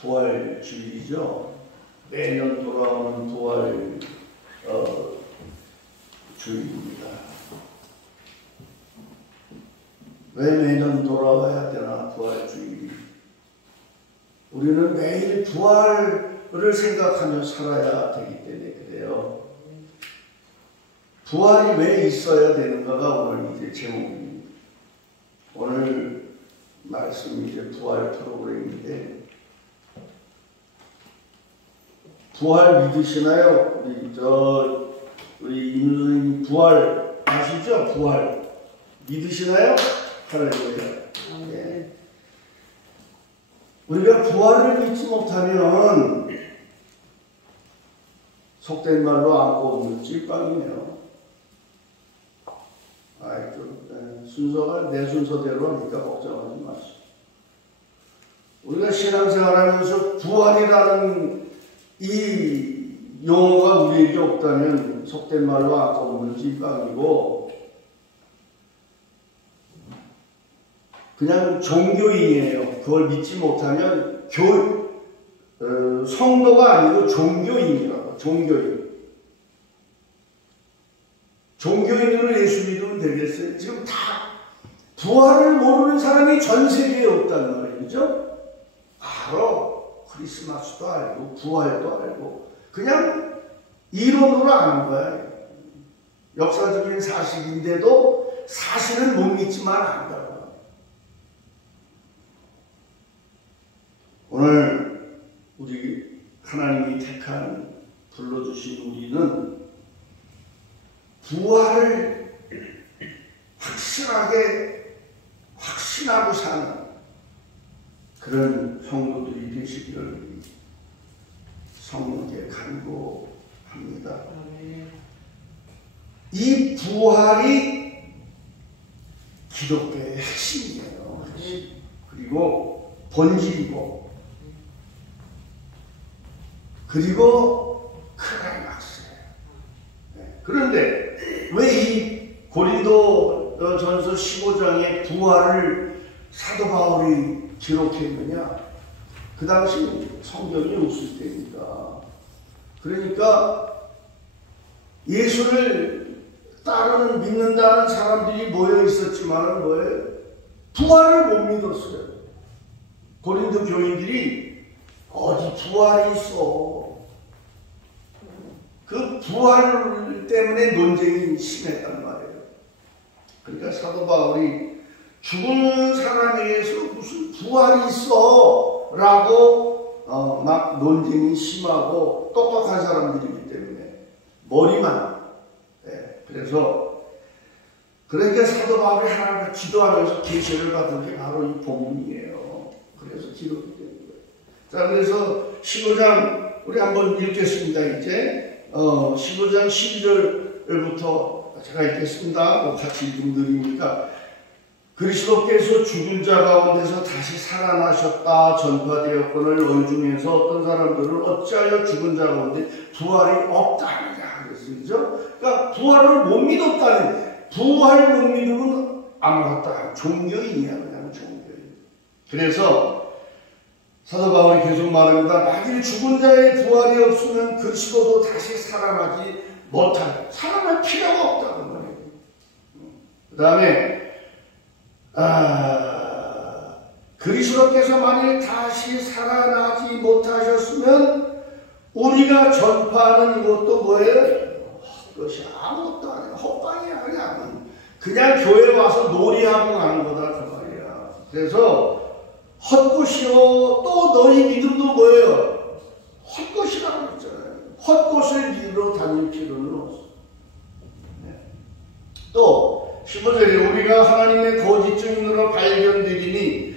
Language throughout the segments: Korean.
부활주일이죠. 매년 돌아오는 부활 주일입니다. 왜 매년 돌아와야 되나, 부활주일이? 우리는 매일 부활을 생각하며 살아야 되기 때문에 그래요. 부활이 왜 있어야 되는가가 오늘 이제 제목입니다. 오늘 말씀이 이제 부활 프로그램인데, 부활 믿으시나요? 우리 임선생님 부활 아시죠? 부활 믿으시나요? 할렐루야. 예. 우리가 부활을 믿지 못하면 속된 말로 안고 없는 찔빵이에요. 순서가 내 순서대로 하니까 걱정하지 마시고. 우리가 신앙생활하면서 부활이라는 이 용어가 우리에게 없다면 속된 말로 안고 없는 찔빵이고, 그냥 종교인이에요. 그걸 믿지 못하면 성도가 아니고 종교인이라고. 종교인으로 예수 믿으면 되겠어요? 지금 다 부활을 모르는 사람이 전 세계에 없단 말이죠. 알아. 크리스마스도 알고 부활도 알고 그냥 이론으로 아는 거야. 역사적인 사실인데도 사실은 못 믿지만 안다. 오늘 우리 하나님이 택한 불러주신 우리는 부활을 확신하고 사는 그런 성도들이 되시기를 성령께 간구합니다. 이 부활이 기독교의 핵심이에요. 그리고 본질이고, 그리고 클라이막스예요. 그런데 왜 이 고린도전서 15장의 부활을 사도 바울이 기록했느냐? 그 당시 성경이 없을 때니까. 그러니까 예수를 따르는 믿는다는 사람들이 모여 있었지만은 뭐예요? 부활을 못 믿었어요. 고린도 교인들이 어디 부활이 있어. 그 부활 때문에 논쟁이 심했단 말이에요. 그러니까 사도 바울이 죽은 사람에 의해서 무슨 부활이 있어 라고 막 논쟁이 심하고 똑똑한 사람들이기 때문에 머리만. 그래서 그러니까 사도 바울이 하나님과 기도하면서 계시를 받은 게 바로 이 본문이에요. 그래서 기록이 되는 거예요. 자, 그래서 15장 우리 한번 읽겠습니다. 이제 15장 12절부터 제가 읽겠습니다. 같이 읽으면 느리니까. 그리스도께서 죽은 자 가운데서 다시 살아나셨다 전파되었거늘 너희 중에서 어떤 사람들은 어찌하여 죽은 자 가운데 부활이 없다느냐 그랬죠. 그러니까 부활을 못 믿었다는, 부활 못 믿으면 아무것도 종교인이야. 그냥 종교인. 그래서 사도 바울이 계속 말합니다. 만일 죽은 자의 부활이 없으면 그리스도도 다시 살아나지 못한다. 살아날 필요가 없다는 거예요. 그 다음에 그리스도께서 만일 다시 살아나지 못하셨으면 우리가 전파하는 이것도 뭐예요? 헛것이 아무것도 아니야. 헛방이야. 그냥 교회 와서 놀이하고 가는 거다 그 말이야. 그래서 헛것이요. 또 너희 믿음도 뭐예요? 헛것이라고 했잖아요. 헛것을 믿으러 다닐 필요는 없어. 또 15절에 우리가 하나님의 거짓 증인으로 발견되리니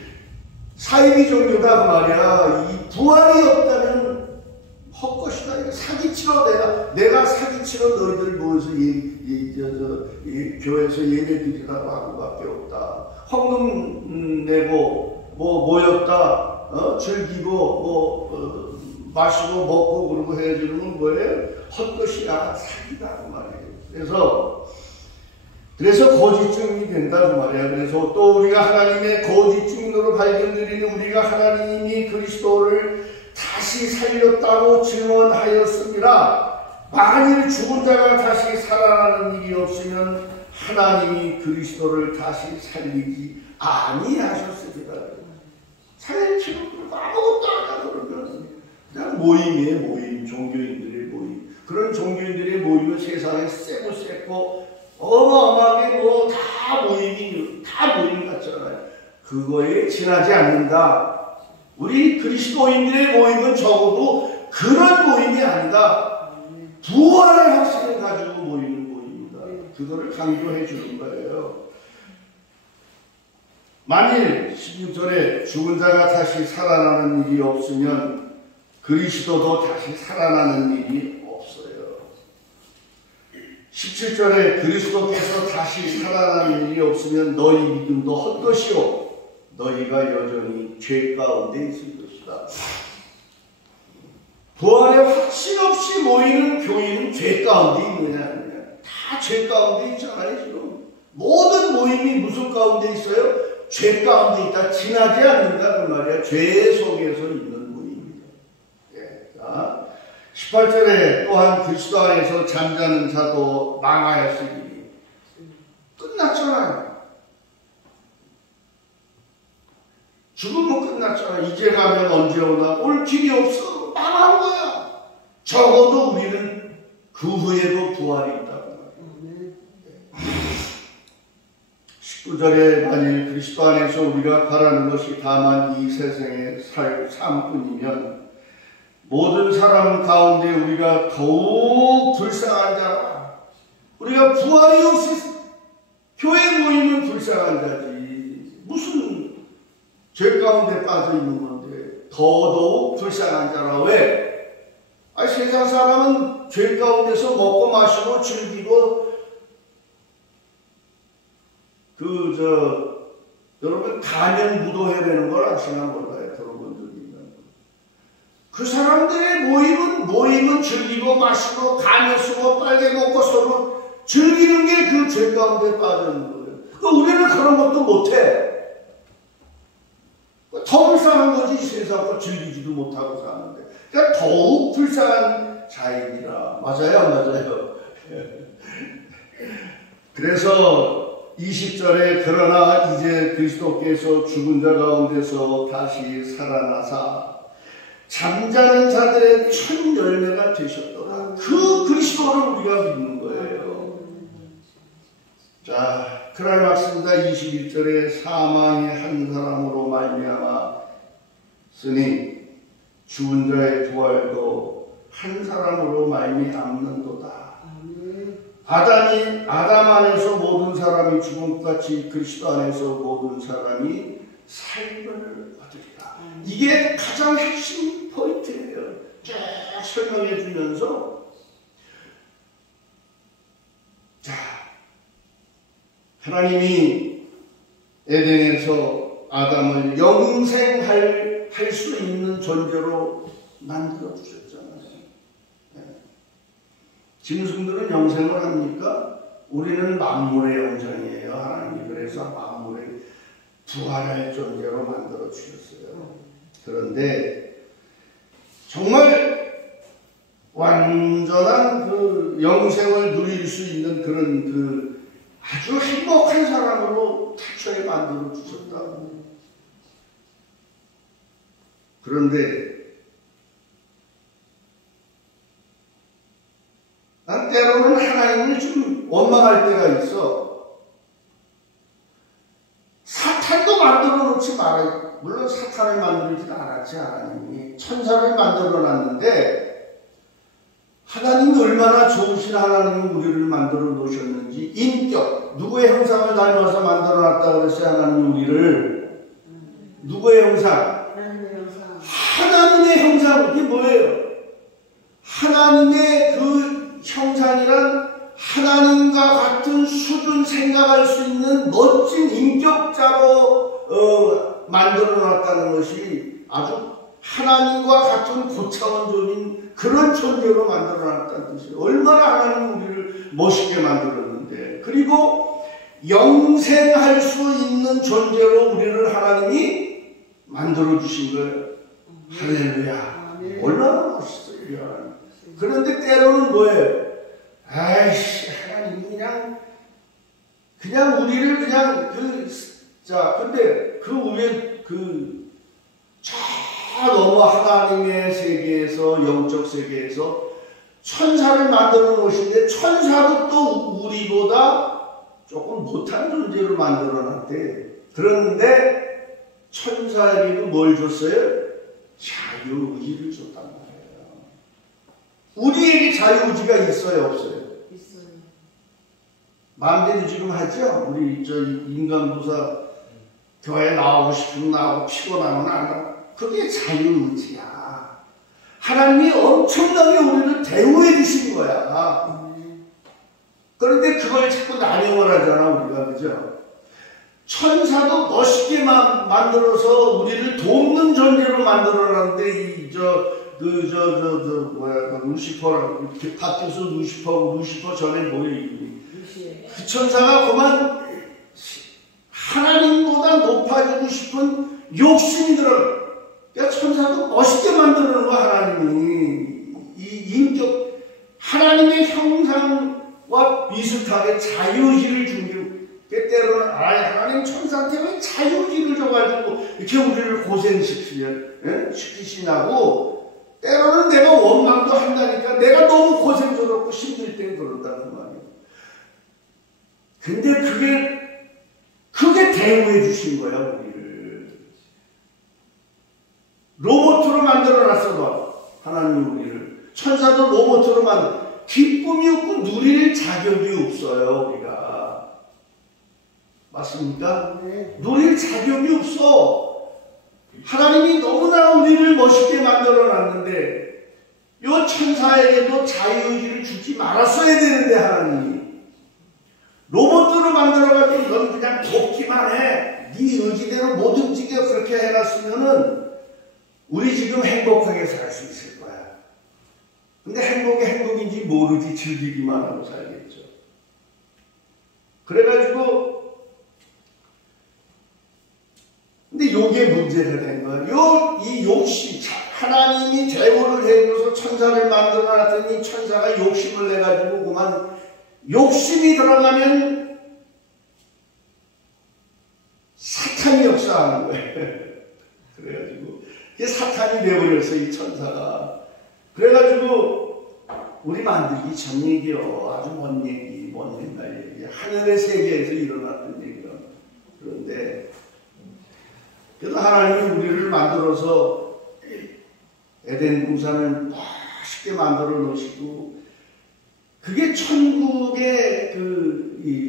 사이비 종교다 그 말이야. 이 부활이 없다면 헛것이다. 사기치러 내가 사기치러 너희들 모여서 교회에서 예배 드리라고 한 것밖에 없다. 헌금 내고 모였다, 즐기고, 마시고, 먹고, 그러고 해주는 건 뭐예요? 헛것이야, 사기다, 그 말이에요. 그래서 거짓 증인이 된다, 그 말이에요. 그래서 또 우리가 하나님의 거짓 증인으로 발견되리는 우리가 하나님이 그리스도를 다시 살렸다고 증언하였습니다. 만일 죽은 자가 다시 살아나는 일이 없으면 하나님이 그리스도를 다시 살리지 아니하셨으리라. 살릴 필요도 아무것도 안 하고 그러면 그냥 모임이에요. 모임, 종교인들의 모임. 그런 종교인들의 모임은 세상에 세고 셌고 어마어마하게 뭐 다 모임 같잖아요. 그거에 지나지 않는다. 우리 그리스도인들의 모임은 적어도 그런 모임이 아니다. 부활의 확신을 가지고 모이는 모임입니다. 그거를 강조해 주는 거예요. 만일 16절에 죽은 자가 다시 살아나는 일이 없으면 그리스도도 다시 살아나는 일이 없어요. 17절에 그리스도께서 다시 살아나는 일이 없으면 너희 믿음도 헛것이요 너희가 여전히 죄 가운데 있을 것이다. 부활의 확신 없이 모이는 교인은 죄 가운데 있느냐? 다 죄 가운데 있잖아요. 지금 모든 모임이 무슨 가운데 있어요? 죄 가운데 있다. 지나지 않는다 그 말이야. 죄 속에서 있는 모임입니다. 예. 자, 18절에 또한 그리스도 안에서 잠자는 자도 망하였으니 끝났잖아요. 죽으면 끝났잖아. 이제 가면 언제 오나? 올 길이 없어. 망한 거야. 적어도 우리는 그 후에도 부활이 있다고 말이야. 19절에 만일 그리스도 안에서 우리가 바라는 것이 다만 이 세상의 삶뿐이면 모든 사람 가운데 우리가 더욱 불쌍한 자라. 우리가 부활이 없이 교회 모이면 불쌍한 자지. 무슨 죄 가운데 빠져 있는 건데 더더욱 불쌍한 자라. 왜? 세상 사람은 죄 가운데서 먹고 마시고 즐기고 여러분 가면 무도회라는 걸 아시나 몰라요. 들어본 적이 있나요? 그 사람들의 모임은 즐기고 마시고 가면 쓰고 빨개 먹고 서로 즐기는 게 그 죄 가운데 빠져 있는 거예요. 우리는 그런 것도 못해. 더 불쌍한 거지. 세상 거 즐기지도 못하고 사는데. 그러니까 더욱 불쌍한 자이니라. 맞아요? 안 맞아요? 그래서 20절에 그러나 이제 그리스도께서 죽은 자 가운데서 다시 살아나사 잠자는 자들의 첫 열매가 되셨더라. 그 그리스도를 우리가 믿는 거예요. 자, 클라이막스입니다. 21절에 사망의 한 사람으로 말미암았으니 죽은 자의 부활도 한 사람으로 말미암는도다. 아담 안에서 모든 사람이 죽은 것 같이 그리스도 안에서 모든 사람이 살림을 얻으리라. 이게 가장 핵심 포인트예요. 쭉 설명해 주면서 자, 하나님이 에덴에서 아담을 영생할 수 있는 존재로 만들어 주셨잖아요. 짐승들은 영생을 합니까? 우리는 만물의 영생이에요. 하나님이 그래서 만물의 부활할 존재로 만들어 주셨어요. 그런데 정말 완전한 그 영생을 누릴 수 있는 그런 아주 행복한 사람으로 태초에 만들어 주셨다. 그런데 때로는 하나님을 좀 원망할 때가 있어. 사탄도 만들어 놓지 말아요. 물론 사탄을 만들지는 않았지. 하나님이 천사를 만들어 놨는데 하나님이 얼마나 좋으신 하나님이 우리를 만들어 놓으셨는지 인격, 누구의 형상을 닮아서 만들어 놨다고 그랬어요. 하나님이 우리를. 누구의 형상? 하나님의 형상. 이게 뭐예요? 하나님의 그 형상이란 하나님과 같은 수준 생각할 수 있는 멋진 인격자로 만들어 놨다는 것이 아주 하나님과 같은 고차원적인 그런 존재로 만들어 놨다는 뜻이에요. 얼마나 하나님은 우리를 멋있게 만들었는데. 그리고 영생할 수 있는 존재로 우리를 하나님이 만들어 주신 거예요. 할렐루야. 얼마나 멋있어요, 우리 하나님. 그런데 때로는 뭐예요? 아이씨, 하나님 그냥 우리를 그냥 근데 그 위에 저 너무 하나님의 세계에서, 영적 세계에서 천사를 만들어 놓으신데, 천사도 또 우리보다 조금 못한 존재를 만들어 놨대. 그런데 천사에게도 뭘 줬어요? 자유의지를 줬단 말이에요. 우리에게 자유의지가 있어요, 없어요? 있어요. 마음대로 지금 하죠? 우리 인간부사 교회 나오고 싶으면 나오고, 피곤하면 안 나오고. 그게 자유의지야. 하나님이 엄청나게 우리를 대우해 주신 거야. 그런데 그걸 자꾸 난용을 하잖아, 우리가. 그죠? 천사도 멋있게 만들어서 우리를 돕는 존재로 만들어놨는데, 루시퍼라고, 바뀌어서 루시퍼 전에 뭐예요? 그 천사가 그만 하나님보다 높아지고 싶은 욕심이 들어. 그러니까 천사도 멋있게 만들어놓은 거, 하나님이. 이 인격, 하나님의 형상과 비슷하게 자유의지를 준 게, 때로는, 하나님 천사한테 왜 자유의지를 줘가지고 이렇게 우리를 시키시냐고, 때로는 내가 원망도 한다니까, 내가 너무 고생스럽고 힘들 때 그런다는 말이에요. 근데 그게 대우해 주신 거야, 우리를. 로봇으로 만들어놨어, 하나님 우리를. 천사도 로봇으로 기쁨이 없고 누릴 자격이 없어요, 우리가. 맞습니까? 네. 누릴 자격이 없어. 하나님이 너무나 우리를 멋있게 만들어놨는데, 이 천사에게도 자유의지를 주지 말았어야 되는데, 하나님이. 로봇으로 만들어가지고 넌 그냥 돕기만 해. 네 의지대로 못 움직여. 그렇게 해놨으면은 우리 지금 행복하게 살 수 있을 거야. 근데 행복이 행복인지 모르지, 즐기기만 하고 살겠죠. 그래가지고, 근데 요게 문제가 된 거야. 이 욕심, 하나님이 대우를 해줘서 천사를 만들어 놨더니 천사가 욕심을 내가지고 그만 욕심이 들어가면 사탄이 역사하는 거예요. 그래가지고 이게 사탄이 되어버렸어, 이 천사가. 그래가지고 우리 만들기 전 얘기요. 아주 먼 얘기, 먼 옛날 얘기. 하늘의 세계에서 일어났던 얘기가. 그런데 그래도 하나님이 우리를 만들어서 에덴 동산을 멋있게 만들어 놓으시고, 그게 천국의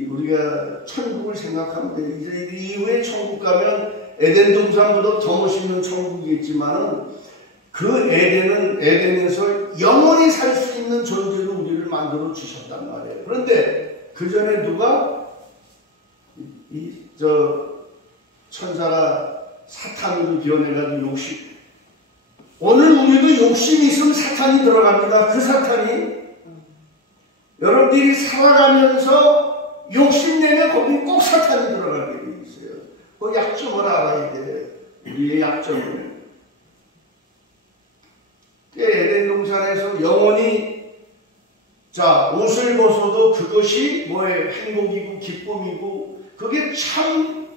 우리가 천국을 생각하면 돼. 이제 이후에 천국 가면 에덴 동산보다 더 멋있는 천국이겠지만은, 그 에덴에서 영원히 살 수 있는 존재로 우리를 만들어 주셨단 말이에요. 그런데 그 전에 누가 천사가 사탄으로 변해가지고 욕심. 오늘 우리도 욕심이 있으면 사탄이 들어갑니다. 그 사탄이 여러분들이 살아가면서 욕심내면 거기 꼭 사탄이 들어가게 돼 있어요. 그 약점을 알아야 돼. 우리의 약점을. 에덴 동산에서 영원히 옷을 벗어도 그것이 뭐예요? 행복이고 기쁨이고, 그게 참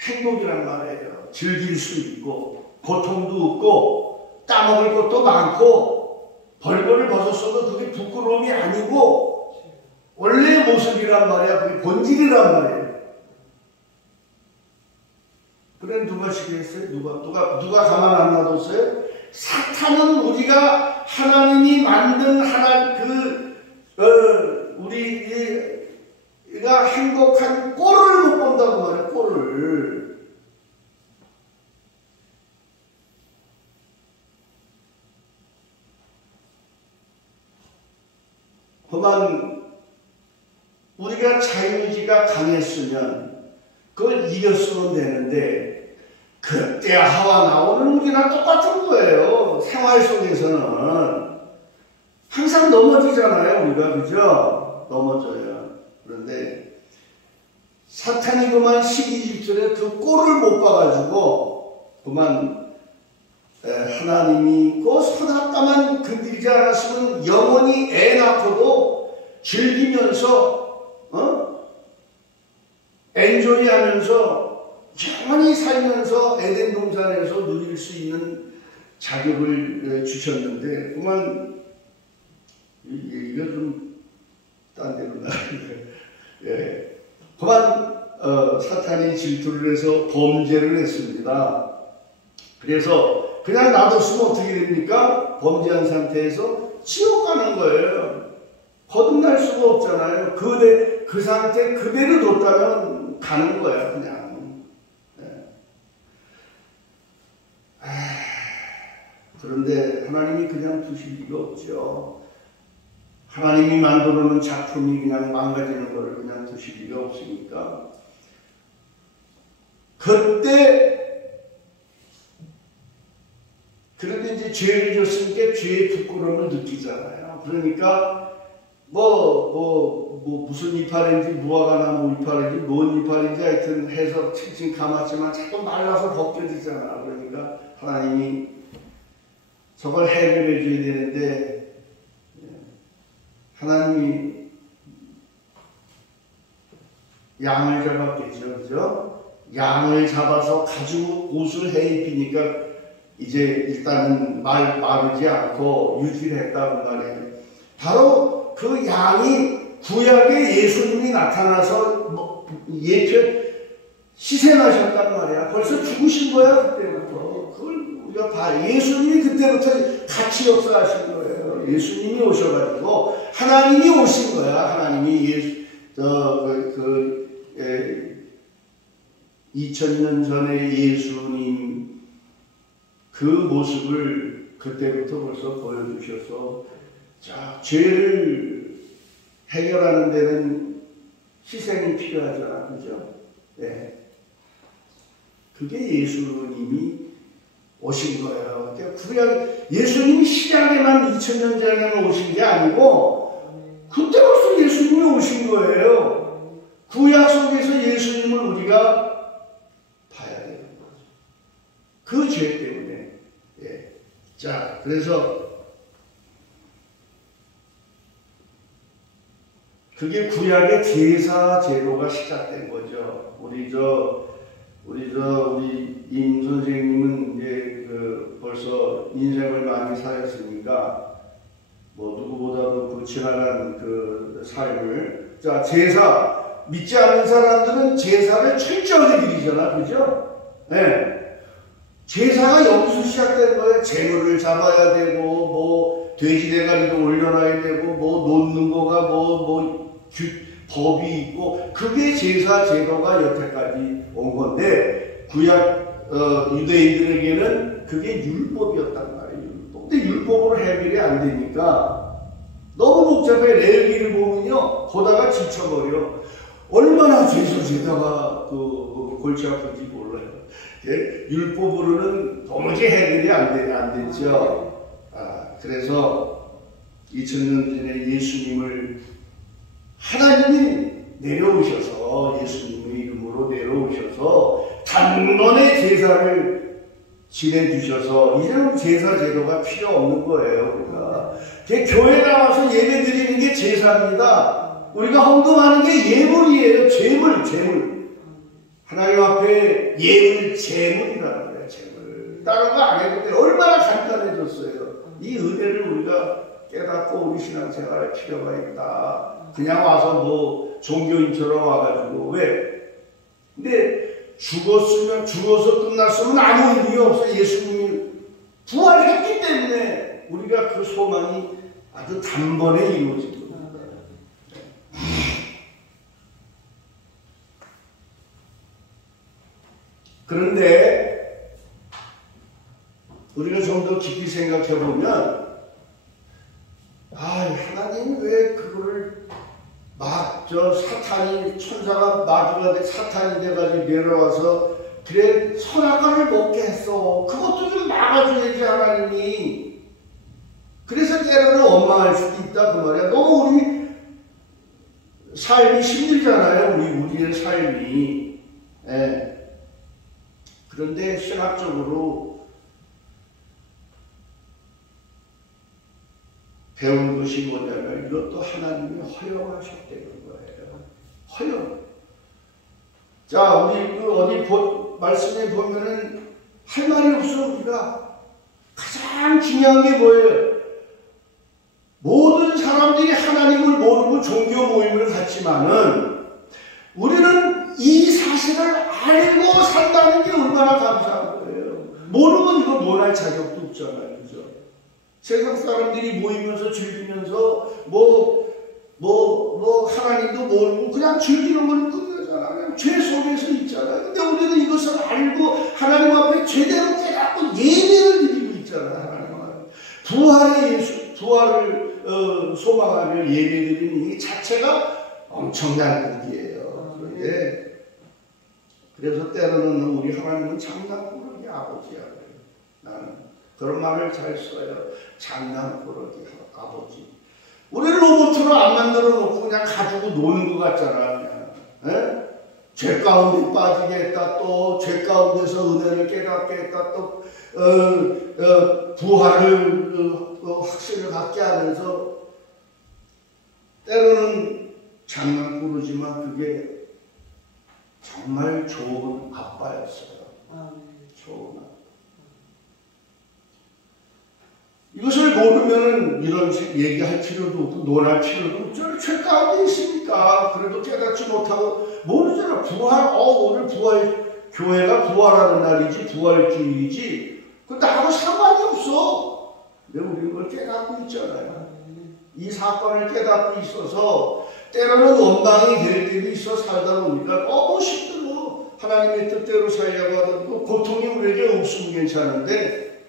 행복이란 말이에요. 즐길 수 있고 고통도 없고 따먹을 것도 많고, 벌벌을 벗었어도 그게 부끄러움이 아니고 원래의 모습이란 말이야. 그게 본질이란 말이에요. 그래 누가 시키겠어요? 누가 가만 안 놔뒀어요? 사탄은 우리가 하나님이 만든 우리가 행복한 꼴을 못 본다고 말해요. 꼴을. 그만 우리가 자유의지가 강했으면 그걸 이겼으면 되는데, 그때 하와 나오는 우리랑 똑같은 거예요. 생활 속에서는 항상 넘어지잖아요, 우리가. 그죠? 넘어져요. 그런데 사탄이 그만 12집절에 그 꼴을 못 봐가지고 그만 하나님이 그 선악과만 건드리지 않았으면 영원히 애 낳고도 즐기면서 엔조이하면서 영원히 살면서 에덴 동산에서 누릴 수 있는 자격을 주셨는데 그만 이거 좀 딴 데로 나가니까 그만 사탄이 질투를 해서 범죄를 했습니다. 그래서 그냥 놔뒀으면 어떻게 됩니까? 범죄한 상태에서 지옥 가는 거예요. 거듭날 수가 없잖아요. 그 상태 그대로 뒀다면 가는 거야 그냥. 그런데 하나님이 그냥 두실 리가 없죠. 하나님이 만들어 놓은 작품이 그냥 망가지는 것을 그냥 두실 리가 없으니까. 그런데 이제 죄를 졌으니까 죄의 부끄러움을 느끼잖아요. 그러니까 무슨 이파리인지 무화과나 뭐 이파리인지 뭔 이파리인지 하여튼 해서 칭칭 감았지만 자꾸 말라서 벗겨지잖아. 그러니까 하나님이 저걸 해결해 줘야 되는데 하나님이 양을 잡았겠죠. 그죠? 양을 잡아서 가지고 옷을 해 입히니까 이제 일단은 마르지 않고 유지를 했다는 말이에요. 바로 그 양이 구약에 예수님이 나타나서 희생하셨단 말이야. 벌써 죽으신 거야 그때부터. 그걸 우리가 봐. 예수님이 그때부터 같이 역사하신 거예요. 예수님이 오셔가지고 하나님이 오신 거야. 하나님이 2000년 전에 예수님 그 모습을 그때부터 벌써 보여주셔서 자, 죄를 해결하는 데는 희생이 필요하잖아. 그죠? 네. 그게 예수님이 오신 거예요. 그러니까 예수님이 시작에만 2000년 전에만 오신 게 아니고 그때 벌써 예수님이 오신 거예요. 구약 속에서 예수님을 우리가 봐야 되는 거죠. 그 죄 때문에. 예. 자, 그래서 그게 구약의 제사 제도가 시작된 거죠. 우리 임 선생님은 이제 벌써 인생을 많이 사셨으니까 뭐 누구보다도 그 지난한 그 삶을 자 제사 믿지 않는 사람들은 제사를 철저하게 드리잖아, 그죠? 네. 제사가 여기서 시작된 거예요. 재물을 잡아야 되고 뭐 돼지 대가리도 올려놔야 되고 뭐 놓는 거가 법이 있고 그게 제사 제도가 여태까지 온 건데 구약 유대인들에게는 그게 율법이었단 말이에요. 율법. 근데 율법으로 해결이 안 되니까 너무 복잡해. 레위기를 보면요 보다가 지쳐버려. 얼마나 제사 제사가 골치 아픈지 몰라요. 율법으로는 도무지 해결이 안 됐죠. 그래서 2000년 전에 예수님을 하나님이 내려오셔서 예수님의 이름으로 내려오셔서 단번에 제사를 지내주셔서 이제는 제사 제도가 필요 없는 거예요. 우리가 교회 나와서 예배 드리는 게 제사입니다. 우리가 헌금하는 게 예물이에요. 재물. 하나님 앞에 예물 재물이라는 거예요. 재물. 다른 거 안 해도 돼. 얼마나 간단해졌어요. 이 은혜를 우리가 깨닫고 우리 신앙생활에 필요가 있다. 그냥 와서 뭐 종교인처럼 와가지고 왜? 근데 죽어서 끝났으면 아무 의미 없어. 예수님이 부활했기 때문에 우리가 그 소망이 아주 단번에 이루어진 겁니다. 그런데 우리가 좀 더 깊이 생각해 보면 하나님이 왜 그거를 사탄이 천사가 마귀가 사탄이 돼가지고 내려와서 그래 선악과를 먹게 했어. 그것도 좀 막아줘야지 하나님이. 그래서 때로는 원망할 수도 있다 그 말이야. 너무 우리 삶이 힘들잖아요. 우리의 삶이. 예. 그런데 신학적으로 배운 것이 뭐냐면 이것도 하나님이 허용하셨다는 거예요. 허용. 자, 우리 어디 말씀에 보면은 할 말이 없어. 우리가 가장 중요한 게 뭐예요? 모든 사람들이 하나님을 모르고 종교 모임을 갖지만은 우리는 이 사실을 알고 산다는 게 얼마나 감사한 거예요. 모르면 이거 논할 자격도 없잖아요. 그죠? 세상 사람들이 모이면서 즐기면서 하나님도 모르고 그냥 즐기는 건 끝나잖아요. 그냥 죄 속에서 있잖아요. 근데 우리는 이것을 알고 하나님 앞에 제대로 깨닫고 예배를 드리고 있잖아요. 하나님 앞에. 부활을 소망하며 예배드리는 이 자체가 엄청난 일이에요. 그래서 때로는 우리 하나님은 장난꾸러기 아버지야. 나는 그런 말을 잘 써요. 장난꾸러기 아버지. 우리를 로봇으로 안 만들어 놓고 그냥 가지고 노는 것 같잖아. 그냥. 죄 가운데 빠지게 했다. 또 죄 가운데서 은혜를 깨닫게 했다. 또 부활을 확신을 갖게 하면서 때로는 장난꾸러지만 그게 정말 좋은 아빠였어요. 좋은 아빠. 이것을 모르면 이런 얘기할 필요도 없고 논할 필요도 없죠. 죄 가운데 있으니까 그래도 깨닫지 못하고 모르잖아. 오늘 교회가 부활하는 날이지 부활주일이지. 그 나하고 상관이 없어. 근데 우리는 그걸 깨닫고 있잖아요. 이 사건을 깨닫고 있어서 때로는 원망이 될 때도 있어. 살다 보니까 너무 힘들어. 하나님의 뜻대로 살려고 하던 고통이 우리에게 없으면 괜찮은데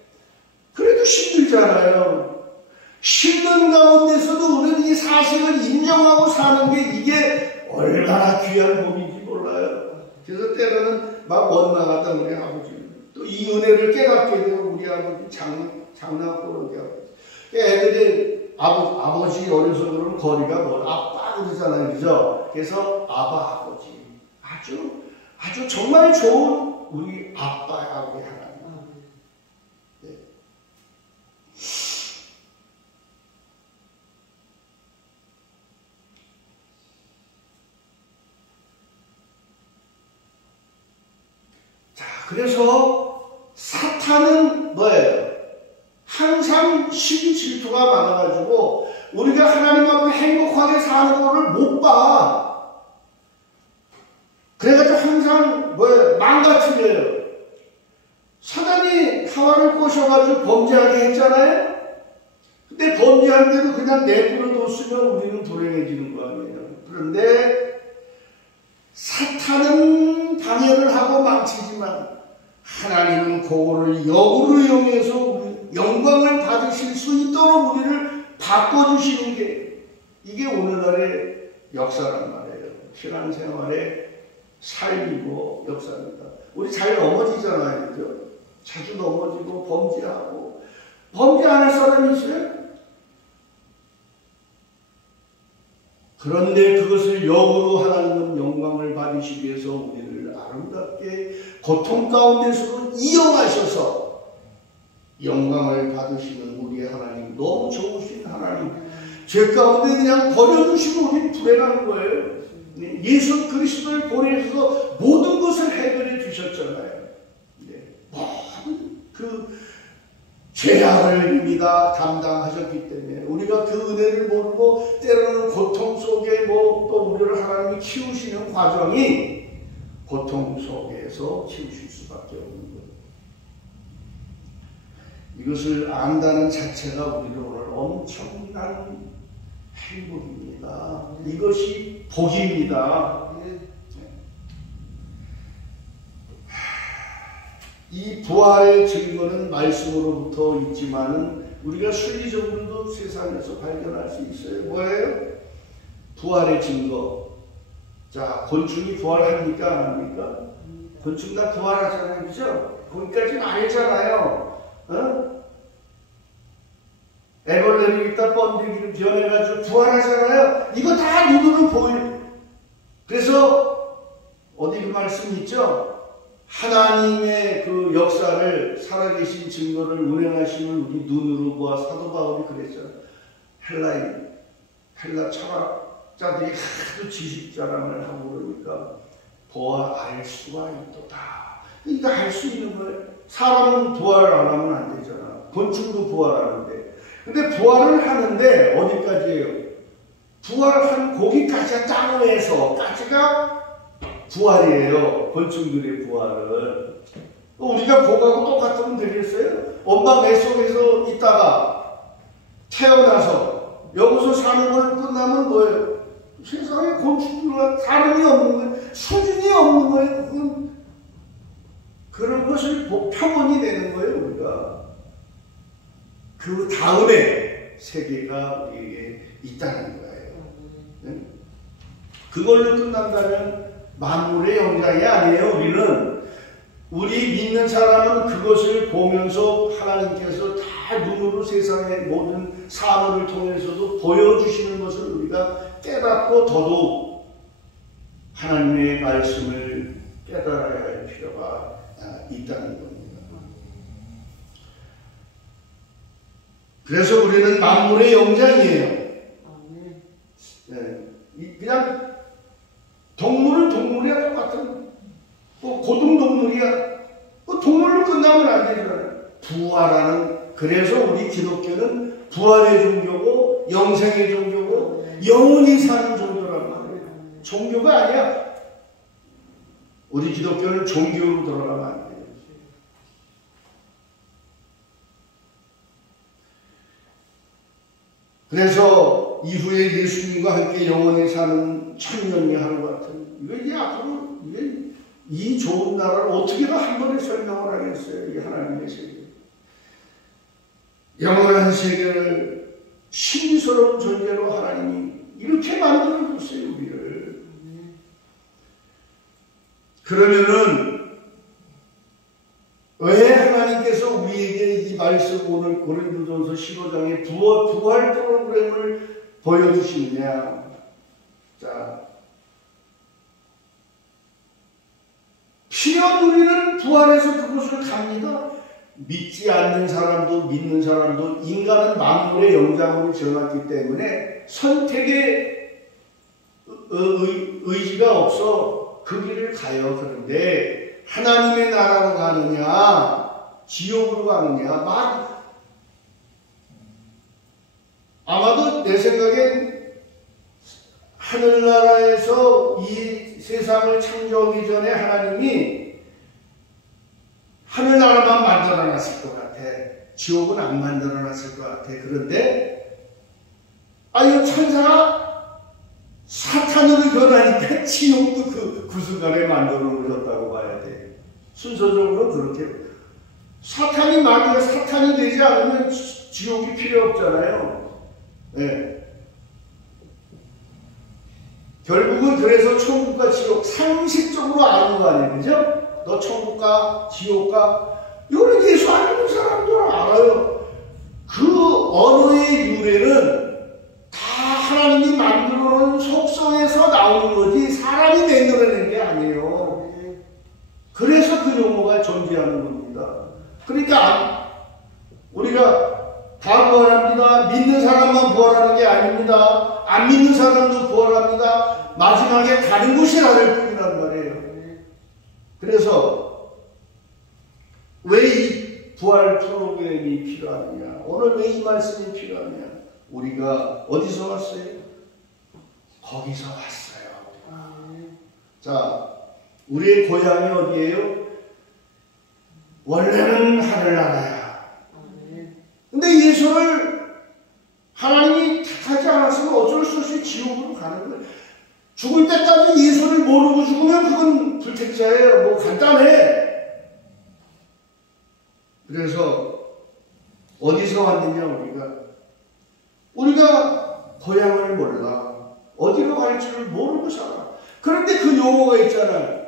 그래도 힘들잖아요. 힘든 가운데서도 우리는 이 사실을 인정하고 사는 게 이게 얼마나 귀한 복인지 몰라요. 그래서 때로는 막 원망하다 우리 아버지 또 이 은혜를 깨닫게 되고 우리 아버지 장난꾸러기 아버지. 애들이 아버지 어려서 그러면 거리가 아빠 그러잖아요. 그죠? 그래서 아버지. 아주 정말 좋은 우리 아빠야 우리 하나님. 그래서 사탄은 뭐예요? 항상 시기 질투가 많아가지고 우리가 하나님 앞에 행복하게 사는 것을 못 봐. 그래가지고 항상 망가뜨려요. 사단이 하와를 꼬셔가지고 범죄하게 했잖아요. 근데 범죄한 대로 그냥 내버려뒀으면 우리는 불행해지는 거 아니에요. 그런데 사탄은 방해를 하고 망치지만 하나님은 그거를 역으로 이용해서 우리 영광을 받으실 수 있도록 우리를 바꿔주시는 게 이게 오늘날의 역사란 말이에요. 신앙생활의 삶이고 역사입니다. 우리 잘 넘어지잖아요. 그죠? 자주 넘어지고 범죄하고 범죄 안 할 사람이 있어요? 그런데 그것을 역으로 하나님은 영광을 받으시기 위해서 우리를 아름답게 고통 가운데서도 이용하셔서 영광을 받으시는 우리의 하나님, 너무 좋으신 하나님. 죄 가운데 그냥 버려두시고 우리는 불행한 거예요. 예수 그리스도를 보내셔서 모든 것을 해결해 주셨잖아요. 모든 그 죄악을 이미 다 담당하셨기 때문에 우리가 그 은혜를 모르고 때로는 고통 속에 또 우리를 하나님이 키우시는 과정이 고통 속에서 키우실 수밖에 없는 거예요. 이것을 안다는 자체가 우리는 오늘 엄청난 행복입니다. 이것이 복입니다. 이 부활의 증거는 말씀으로부터 있지만은 우리가 순리적으로도 세상에서 발견할 수 있어요. 뭐예요? 부활의 증거. 자, 곤충이 부활합니까? 안 합니까? 곤충 다 부활하잖아요. 그죠? 거기까지는 알잖아요. 애벌레를 있다 번데기를 변해가지고 부활하잖아요. 이거 다 눈으로 보여요. 그래서 어디 그 말씀이 있죠? 하나님의 그 역사를 살아계신 증거를 운행하시는 우리 눈으로 보아 사도 바울이 그랬잖아요. 헬라 철학자들이 하도 지식 자랑을 하고 그러니까 부활할 수가 있도다. 그러니까 할 수 있는 거예요. 사람은 부활 안 하면 안 되잖아. 곤충도 부활하는데. 근데 부활을 하는데 어디까지예요? 부활한 거기까지가 땅에서까지가 부활이에요. 곤충들의 부활은. 우리가 고가고 똑같으면 되겠어요? 엄마 뱃속에서 있다가 태어나서 여기서 사는 걸 끝나면 뭐예요? 세상에 곤충들과 다름이 없는 거예요. 수준이 없는 거예요. 그런 것을 표본이 되는 거예요. 우리가. 그 다음에 세계가 우리에게 있다는 거예요. 네? 그걸로 끝난다면 만물의 영장이 아니에요. 우리 믿는 사람은 그것을 보면서 하나님께서 다 눈으로 세상의 모든 사물을 통해서도 보여주시는 것을 우리가 깨닫고 더더욱 하나님의 말씀을 깨달아야 할 필요가 있다는 겁니다. 그래서 우리는 만물의 영장이에요. 네. 그냥 동물은 동물이야 똑같은 고등동물이야. 동물로 끝나면 안 되잖아요. 부활하는. 그래서 우리 기독교는 부활의 종교고 영생의 종교고 영원히 사는 종교란 말이에요. 종교가 아니야. 우리 기독교는 종교로 들어가면 안 돼요. 그래서 이후에 예수님과 함께 영원히 사는 천년의 하루 같은 이게 앞으로 이 좋은 나라를 어떻게든 한 번에 설명을 하겠어요. 이 하나님의 세계. 영원한 세계를 신비스러운 존재로 하나님이 이렇게 만들어줬어요. 우리를. 그러면은 왜 하나님께서 우리에게 이 말씀 오늘 고린도전서 15장에 부활 프로그램을 보여주시느냐. 자, 필연 우리는 부활해서 그곳을 갑니다. 믿지 않는 사람도 믿는 사람도 인간은 만물의 영장으로 지어놨기 때문에 선택의 의지가 없어 그 길을 가요. 그런데 하나님의 나라로 가느냐 지옥으로 가느냐 아마도 내 생각엔 하늘나라에서 이 세상을 창조하기 전에 하나님이 하늘나라만 만들어놨을 것 같아. 지옥은 안 만들어놨을 것 같아. 그런데 이 천사가 사탄으로 변하니까 지옥도 그 순간에 만들어 놓으셨다고 봐야 돼. 순서적으로 그렇게. 사탄이 되지 않으면 지옥이 필요 없잖아요. 네. 결국은 그래서 천국과 지옥 상식적으로 아는 거 아니에요. 그죠? 너 천국가 지옥가 이런 예수 안 믿는 사람들은 알아요. 그 언어의 유래는 다 하나님이 만들어 놓은 속성에서 나오는 거지 사람이 만들어낸 게 아니에요. 그래서 그 용어가 존재하는 겁니다. 그러니까 우리가 다 부활합니다. 믿는 사람만 부활하는 게 아닙니다. 안 믿는 사람도 부활합니다. 마지막에 가는 곳이 다를 뿐이란 말이에요. 그래서 왜 이 부활 프로그램이 필요하느냐? 오늘 왜 이 말씀이 필요하냐? 우리가 어디서 왔어요? 거기서 왔어요. 자, 우리의 고향이 어디예요? 원래는 하늘나라야. 근데 예수를 하나님이 택하지 않았으면 어쩔 수 없이 지옥으로 가는 거예요. 죽을 때까지 예수를 모르고 죽으면 그건 불택자예요. 뭐 간단해. 그래서 어디서 왔느냐 우리가 고향을 몰라. 어디로 갈지를 모르고 살아. 그런데 그 용어가 있잖아요.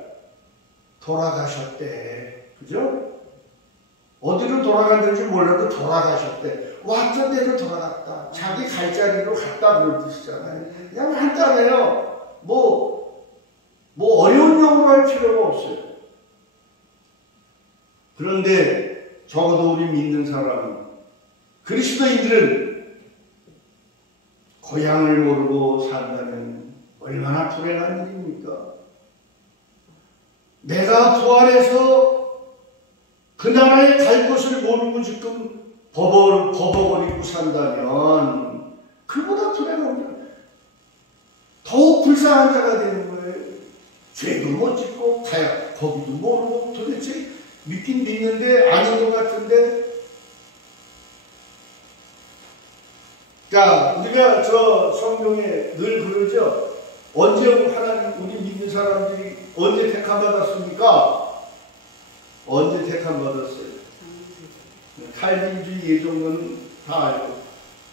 돌아가셨대. 그죠? 어디로 돌아갔는지 몰라도 돌아가셨대. 왔던 데로 돌아갔다. 자기 갈 자리로 갔다 그런 뜻이잖아요. 그냥 간단해요. 뭐 어려운 용어로 할 필요가 없어요. 그런데 적어도 우리 믿는 사람, 그리스도인들은 고향을 모르고 산다면 얼마나 불행한 일입니까? 내가 부활해서 그 나라에 갈 곳을 모르고 지금 버벅거리고 산다면 그보다 불행한 일, 더욱 불쌍한 자가 되는 거예요. 죄도 못 짓고 거기도 모르고 도대체 믿긴 믿는데 아닌 것 같은데. 자, 우리가 저 성경에 늘 그러죠. 언제 하나님, 우리 믿는 사람들이 언제 택함 받았습니까? 언제 택함 받았어요? 칼빈주의 예정론은 다 알고.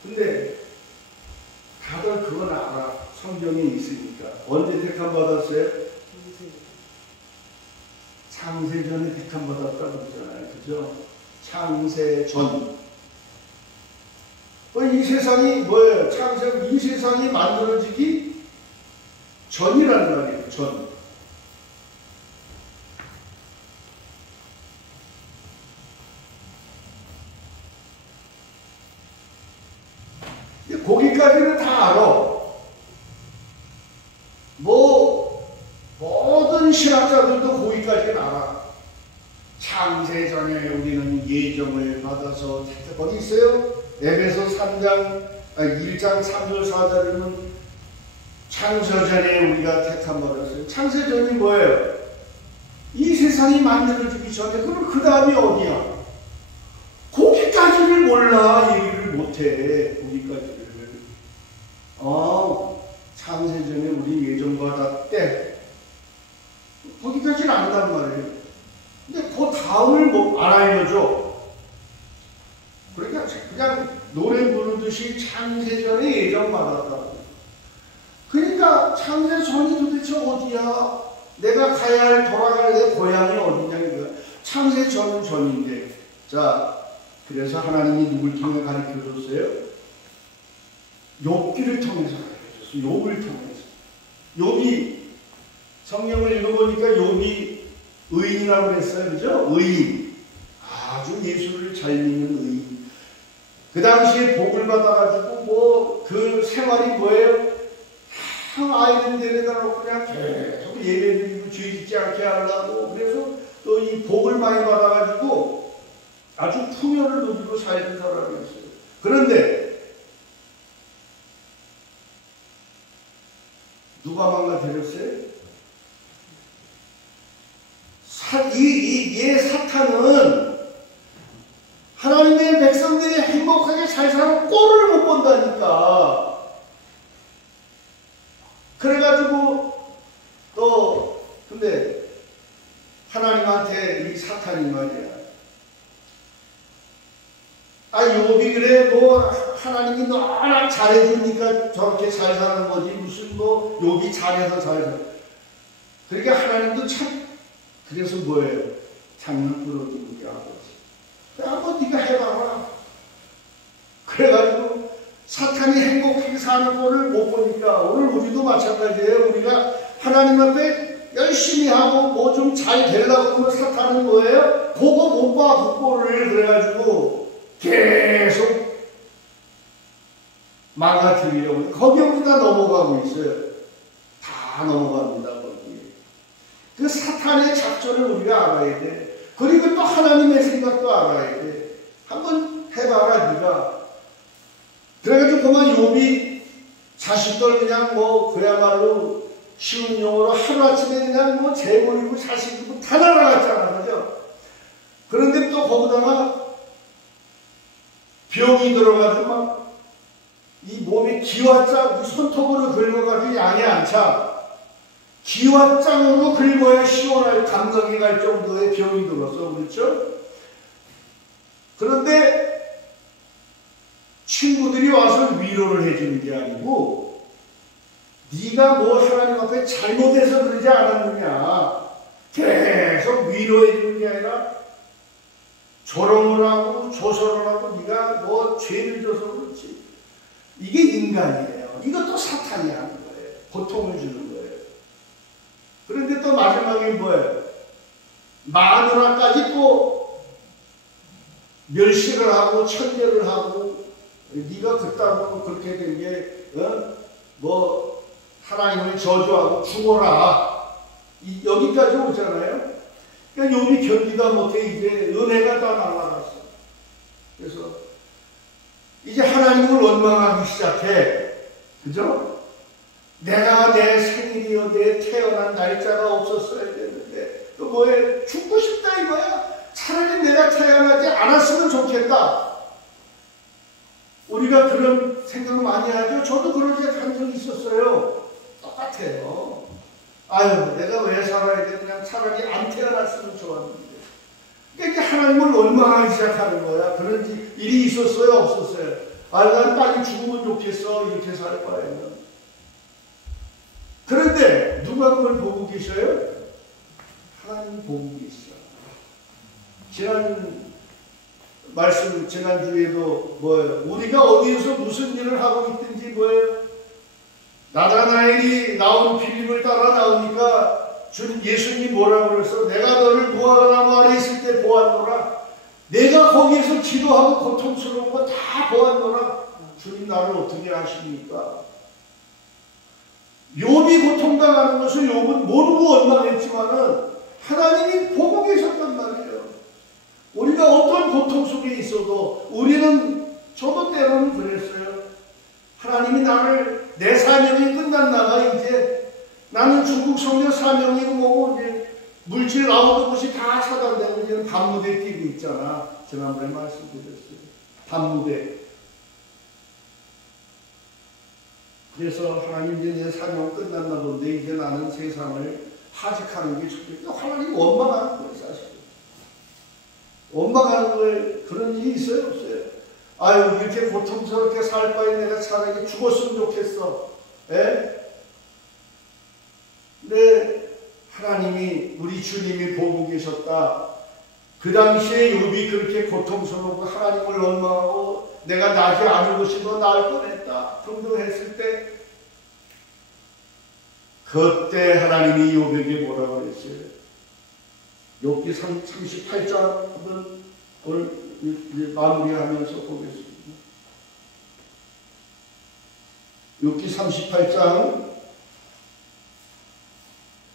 근데 다들 그건 알아. 성경에 있으니까. 언제 택함 받았어요? 창세전에 택함 받았다고 그러잖아요. 그죠? 창세전. 이 세상이 뭐예요? 이 세상이 만들어지기 전이라는 말이에요. 전. 거기까지는 다 알아. 모든 신학자들도 거기까지는 알아. 창세전에 우리는 예정을 받아서 어디 있어요? 에베소 1장 3절 4절이면 창세전에 우리가 택함 받았어요. 창세전이 뭐예요? 이 세상이 만들어지기 전에. 그럼 그 다음이 어디야? 거기까지를 몰라. 얘기를 못해. 거기까지를. 창세전에 우리 예정받았대. 거기까지는 안단 말이에요. 근데 그 다음을 안 알려줘. 그러니까 그냥 노래 부르듯이 창세전에 예정받았다. 그러니까 창세전이 도대체 어디야? 내가 가야 할, 돌아갈 내 고향이 어디냐 이거야. 창세전은 전인데. 자, 그래서 하나님이 누굴 통해 가르쳐줬어요? 욥기를 통해서 가르쳐줬어요. 욥을 통해서. 욥이, 성경을 읽어보니까 욥이 의인이라고 그랬어요. 그죠? 의인. 아주 예수를 잘 믿는 의인. 그 당시에 복을 받아가지고 그 생활이 뭐예요? 아이들 데려다 놓고 그냥 계속 예배드리고 죄 짓지 않게 하려고. 그래서 또 이 복을 많이 받아가지고 아주 풍요를 누리고 살던 사람이었어요. 그런데 누가 망가뜨렸어요? 이 사탄은 하나님의 백성들이 행복하게 잘 사는 꼴을 못 본다니까. 그래가지고 또 근데 하나님한테 이 사탄이 말이야. 욥이 그래 하나님이 너무나 잘해주니까 저렇게 잘 사는 거지. 무슨 욥이 잘해서 잘 살아. 그러니까 하나님도 참, 그래서 뭐예요? 장난꾸러기게 아버지. 한번 네가 해봐라. 그래가지고 사탄이 행복하게 사는 꼴을 못 보니까 오늘 우리도 마찬가지예요. 우리가 하나님 앞에 열심히 하고 좀 잘 되려고 하면 사탄은 뭐예요? 그거 못 봐, 그 꼴을. 그래가지고 계속 망가뜨리려고. 거기에 우리가 넘어가고 있어요. 다 넘어갑니다. 거기에. 그 사탄의 작전을 우리가 알아야 돼. 그리고 또 하나님의 생각도 알아야 돼. 한번 해봐라 네가. 그래가지고 그만 욥이 자식들 그냥 그야말로 쉬운 용어로 하루아침에 그냥 재물이고 자식이고 다 날아갔잖아. 그죠? 그런데 또 거기다가 병이 들어가지고 막 이 몸에 기와짝 손톱으로 긁어가지고 양이 안 차. 기와장으로 긁어야 시원할 감각이 갈 정도의 병이 들었어. 그렇죠? 그런데 친구들이 와서 위로를 해주는 게 아니고 네가 하나님 앞에 잘못해서 그러지 않았느냐. 계속 위로해 주는 게 아니라 조롱을 하고 조소를 하고 네가 죄를 져서 그렇지. 이게 인간이에요. 이것도 사탄이 하는 거예요. 고통을 주는 거예요. 그런데 또 마지막에 뭐예요? 마누라까지 또 멸시를 하고 천대를 하고 네가 그따로 그렇게 된 게 뭐 하나님을 저주하고 죽어라 여기까지 오잖아요. 그러니까 욥이 견디다 못해 이제 은혜가 다 날아갔어. 그래서 이제 하나님을 원망하기 시작해. 그죠? 내가 내 생일이요 내 태어난 날짜가 없었어야 되는데 또 뭐해? 죽고 싶다 이거야. 차라리 내가 태어나지 않았으면 좋겠다. 우리가 그런 생각 많이 하죠. 저도 그런 한 적이 있었어요. 똑같아요. 아유 내가 왜 살아야 돼? 그냥 차라리 안 태어났으면 좋았는데. 그러니까 하나님을 원망하기 시작하는 거야. 그런 일이 있었어요? 없었어요? 아, 난 빨리 죽으면 좋겠어. 이렇게 살 바에는. 그런데 누가 그걸 보고 계셔요? 하나님 보고 계시죠. 지난주에도 뭐예요? 우리가 어디에서 무슨 일을 하고 있든지 뭐예요? 나다나엘이 나온 필립을 따라 나오니까 예수님이 뭐라고 그랬어? 내가 너를 무화과나무 아래 있을 때 보았노라. 내가 거기에서 기도하고 고통스러운 거 다 보았노라. 주님 나를 어떻게 아십니까? 욥이 고통당하는 것을 욥은 모르고 원망했지만은 하나님이 보고 계셨단 말이에요. 우리가 어떤 고통 속에 있어도 우리는 저도 때로는 그랬어요. 하나님이 내 사명이 끝났나봐. 이제 나는 중국 성교 사명이고 뭐고 이제 물질 나오는 곳이 다 차단되고 이제는 밤무대 뛰고 있잖아. 지난번에 말씀드렸어요. 밤무대. 그래서 하나님 이제 내 사명 끝났나 본데 이제 나는 세상을 하직하는 게 좋겠다. 하나님 원망하는 거예요, 사실. 원망하는 거에 그런 일이 있어요, 없어요? 아유, 이렇게 고통스럽게 살 바에 내가 차라리 죽었으면 좋겠어. 예? 근데 하나님이, 우리 주님이 보고 계셨다. 그 당시에 욥이 그렇게 고통스럽고 하나님을 원망하고 내가 나지 않은 것이 더 나을 뻔했다. 긍정했을 때 그때 하나님이 욥에게 뭐라고 그랬어요? 욥기 38장 한번 오늘 마무리하면서 보겠습니다. 욥기 38장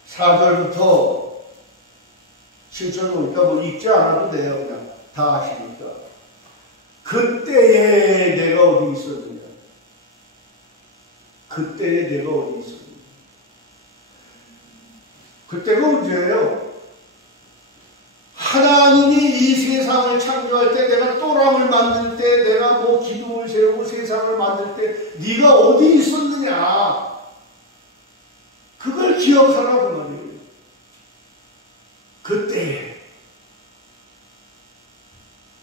4절부터 7절 보니까 뭐 읽지 않아도 돼요. 그냥 다 아시니까. 그때에 내가 어디 있었느냐? 그때에 내가 어디 있었느냐? 그때가 언제예요? 하나님이 이 세상을 창조할 때, 내가 또랑을 만들 때, 내가 뭐 기둥을 세우고 세상을 만들 때 네가 어디 있었느냐? 그걸 기억하라고 말이에요. 그때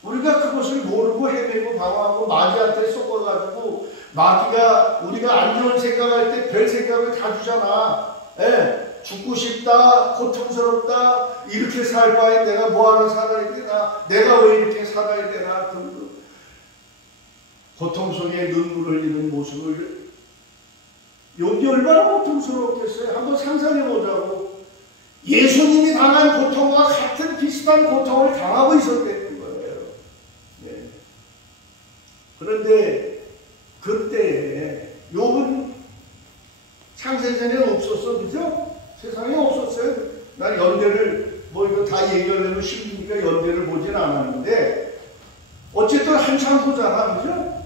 우리가 그것을 모르고 헤매고 방황하고 마귀한테 속아가지고, 마귀가 우리가 안 좋은 생각할 때 별 생각을 다 주잖아. 예. 죽고 싶다, 고통스럽다, 이렇게 살 바에 내가 뭐하러 살아야 되나, 내가 왜 이렇게 살아야 되나, 그 고통 속에 눈물을 흘리는 모습을 욥이 얼마나 고통스러웠겠어요. 한번 상상해 보자고. 예수님이 당한 고통과 같은 비슷한 고통을 당하고 있었다는 거예요. 네. 그런데 그때 욥은 창세전에 없었어, 그죠? 세상에 없었어요. 난 연대를 뭐 이거 다 얘기하려면 힘드니까 연대를 보진 않았는데 어쨌든 한참 후잖아, 그죠?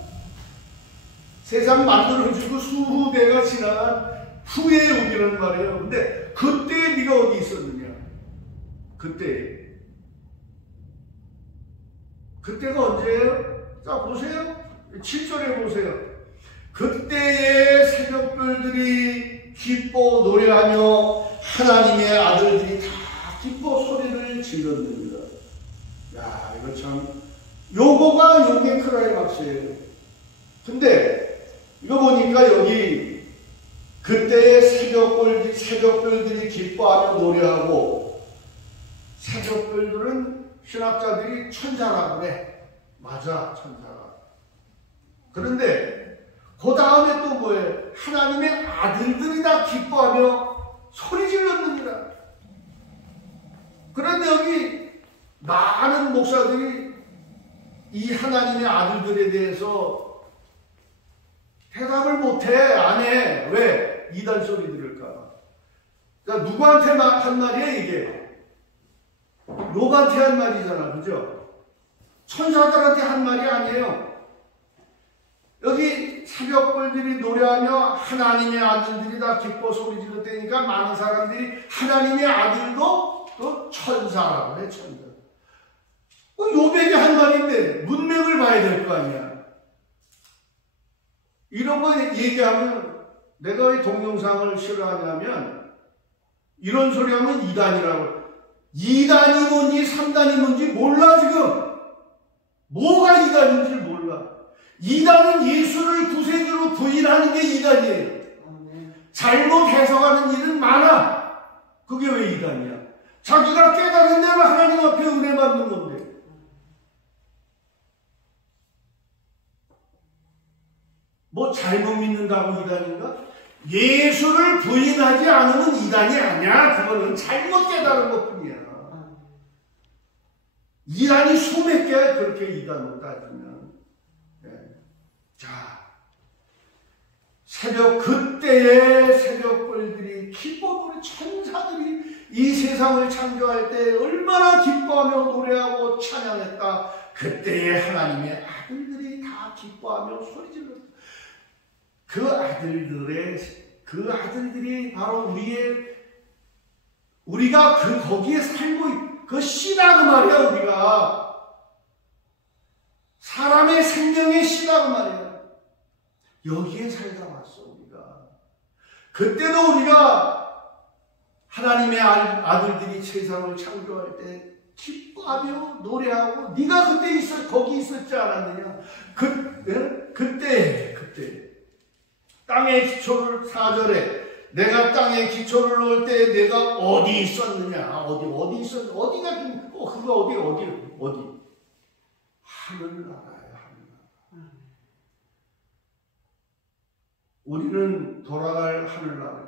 세상 만들어지고 수후대가 지나간 후에 오기란 말이에요. 근데 그때 네가 어디 있었느냐? 그때가 언제예요? 자, 보세요. 7절에 보세요. 그때의 새벽별들이 기뻐 노래하며 하나님의 아들들이 다 기뻐 소리를 질렀느니라. 야, 이거 참, 요거가 욥의 클라이막스예요. 근데 이거 보니까 여기 그때의 새벽별들이 기뻐하며 노래하고, 새벽별들은 신학자들이 천사라고 그래. 맞아, 천사가. 그런데 그 다음에 또 뭐예요? 하나님의 아들들이 다 기뻐하며 소리 질렀느니라. 그런데 여기 많은 목사들이 이 하나님의 아들들에 대해서 대답을 못해. 안 해. 왜? 이단 소리 들을까 봐. 그러니까 누구한테 한 말이야 이게? 욥한테 한 말이잖아. 그죠? 천사들한테 한 말이 아니에요. 여기 새벽벌들이 노래하며 하나님의 아들들이 다 기뻐 소리 지르다니까 많은 사람들이 하나님의 아들도 그 천사라고 해. 천사. 욥에게 한 말인데 문맥을 봐야 될 거 아니야. 이런 거 얘기하면 내가 왜 동영상을 싫어하냐면 이런 소리 하면 이단이라고. 이단이 뭔지 3단이 뭔지 몰라 지금. 뭐가 이단인지 몰라. 이단은 예수를 구세주로 부인하는 게 이단이에요. 잘못 해석하는 일은 많아. 그게 왜 이단이야? 자기가 깨달은 대로 하나님 앞에 은혜 받는 건데. 뭐 잘못 믿는다고 이단인가? 예수를 부인하지 않으면 이단이 아니야. 그거는 잘못 깨달은 것뿐이야. 이단이 수백 개야. 그렇게 이단으로 따지면. 네. 자, 그때의 새벽벌들이 기뻐하는 천사들이 이 세상을 창조할 때 얼마나 기뻐하며 노래하고 찬양했다. 그때의 하나님의 아들들이 다 기뻐하며 소리질렀다. 그 아들들이 바로 우리가 거기에 살고 그 씨라고 말이야. 우리가 사람의 생명의 씨라고 말이야. 여기에 살다 왔어. 우리가 그때도 우리가 하나님의 아들들이 세상을 창조할 때 기뻐하며 노래하고 네가 그때 거기 있었지 않았느냐. 그때 땅의 기초를 4절에 내가 땅의 기초를 놓을 때 내가 어디 있었느냐. 어디 있었느냐. 어디가 그거 어디 하늘나라야. 하늘나라. 우리는 돌아갈 하늘나라.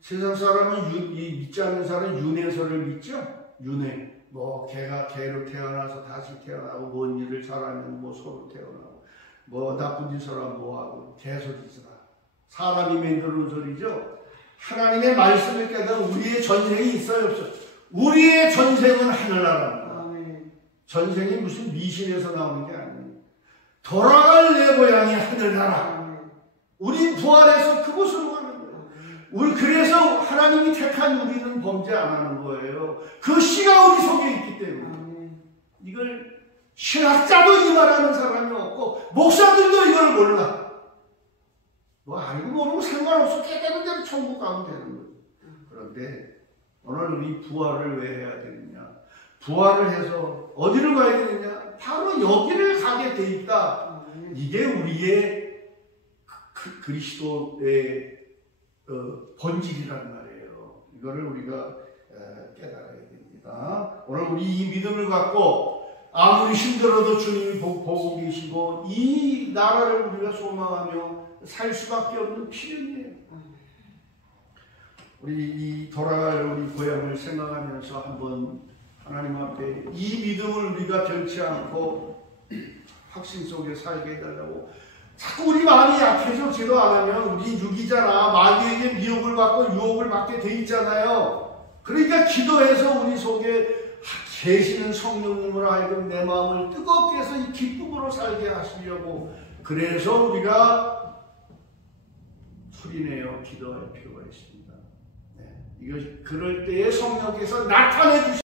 세상 사람은 믿지 않는 사람은 윤회설을 믿죠. 윤회. 뭐 개가 개로 태어나서 다시 태어나고 뭔 일을 잘하면 뭐 소로 태어나고 뭐 나쁜 짓을 하면 뭐하고 개소리지라. 사람이 만드는 소리죠. 하나님의 말씀을 깨달은 우리의 전생이 있어요 없어요? 우리의 전생은 하늘나라입니다. 전생이 무슨 미신에서 나오는 게 아니에요. 돌아갈 내 고향이 하늘나라. 우리 부활해서 그곳으로 가는 거예요. 그래서 하나님이 택한 우리는 범죄 안 하는 거예요. 그 씨가 우리 속에 있기 때문에. 이걸 신학자도 이 말하는 사람이 없고 목사들도 이걸 몰라. 뭐 알고 모르고 상관없어. 깨달은 대로 천국 가면 되는 거예요. 그런데 오늘 우리 부활을 왜 해야 되느냐? 부활을 해서 어디를 가야 되느냐? 바로 여기를 가게 돼 있다. 이게 우리의 그리스도의 본질이란 말이에요. 이거를 우리가 깨달아야 됩니다. 오늘 우리 이 믿음을 갖고 아무리 힘들어도 주님이 보고 계시고 이 나라를 우리가 소망하며 살 수밖에 없는 필연이에요. 우리 이 돌아갈 우리 고향을 생각하면서 한번 하나님 앞에 이 믿음을 우리가 변치 않고 확신 속에 살게 해달라고. 자꾸 우리 마음이 약해서 기도 안 하면 우리 육이잖아. 마귀에게 미혹을 받고 유혹을 받게 돼 있잖아요. 그러니까 기도해서 우리 속에 계시는 성령님으로 하여금 내 마음을 뜨겁게 해서 이 기쁨으로 살게 하시려고. 그래서 우리가 소리내어 기도할 필요가 있습니다. 네. 이것이 그럴 때에 성령께서 나타내 주시